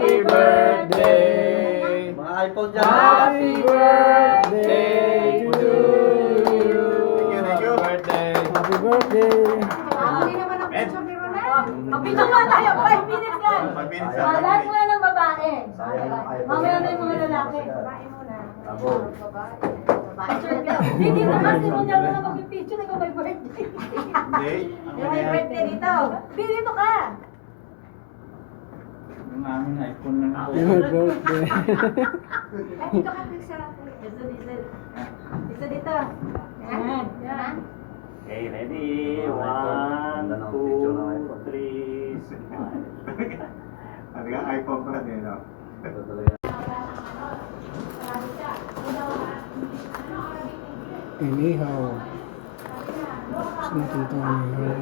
Happy birthday! Mga iPhone dyan. Happy birthday to you! Thank you. Birthday! Happy birthday! Hindi naman ang picture ni Ronel. Mag-picture nga tayo, 5 minutes lang. 5 minutes Lahat muna ng babae. Sayang ang iPhone. Mamaya na yung mga lalaki. Babae muna. Ako. Picture ka. Hindi na kasi mo niya na mag-picture. Ikaw may birthday. Hindi. Yung may birthday dito. Dito ka. Yung aming iPhone lang po. Happy birthday! Ay, dito ka. Dito dito. Yan. Yan. Okay, ready? 1, 2, 3, smile. Ano nga iPhone pala din, no? Inihaw. Saan ito inihaw?